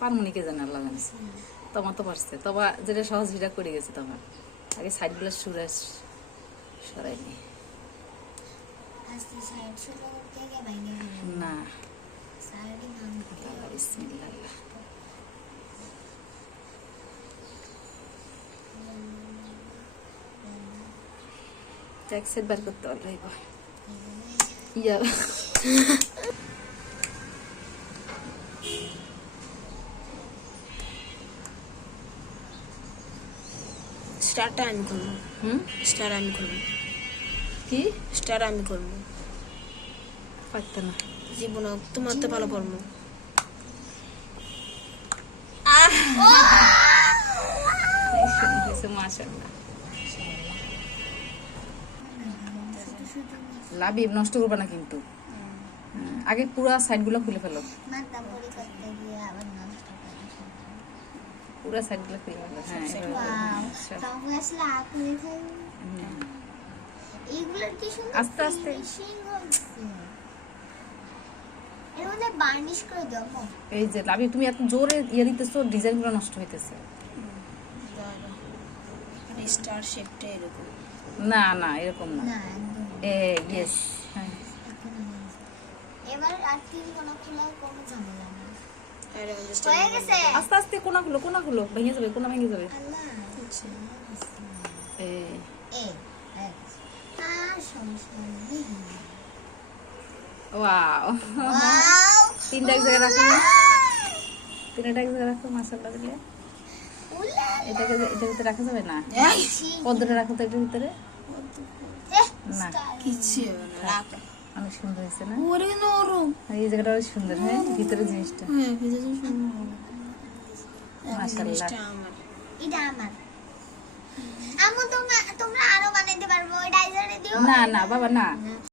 পারমনিকে জানে আল্লাহ জানে। তোমার তো পারছে, তোমার যেটা সহজ ভিটা করে গেছে। তোমার আগে সাইডগুলো সরাইনি না। বিসমিল্লাহ। ট্যাক্সের বার করতে পারবে ইয়া স্টারটা আমি করবো। স্টার আমি করবো। কি স্টার আমি করবো? পারতো না জীবন তোমার তো ভালো করবো। মাশাআল্লাহ। লাবিব নষ্ট করবে না কিন্তু। আগে পুরো সাইডগুলো খুলে ফেলো, পুরো সাইডগুলো খুলে ফেলো। হ্যাঁ আস্তে আস্তে এই যে লাবিব তুমি এত জোরে ইয়ে দিতেছো, ডিজাইনগুলো নষ্ট হইতেছে। স্টার শেপটা এরকম না না এরকম না। ইয়েস হ্যাঁ। এবার আর তিন কোণা খোলা কোনো ঝামেলা না। হয়ে গেছে। আস্তে আস্তে কোনাগুলো ভেঙে যাবে, কোনা ভেঙে যাবে। আল্লাহ এ সমস্যা নেই। ওয়াও ওয়াও তিনটা এক জায়গায় রাখো, তিনটা এক জায়গায় রাখো। মাশাআল্লাহ দিলে এটাকে এটার ভিতরে রাখা যাবে না? পদ্মটা রাখো তো এটার ভিতরে। না কিছু অনেক সুন্দর হয়েছে না? ওরে নরম। এই জায়গাটা অনেক সুন্দর। হ্যাঁ ভিতরে জিনিসটা হ্যাঁ ভিতরে সুন্দর। মাশাআল্লাহ। এটা আমার আম্মু তোমরা আরো বানাইতে পারবো। এটা আইজারে দিও না না বাবা না।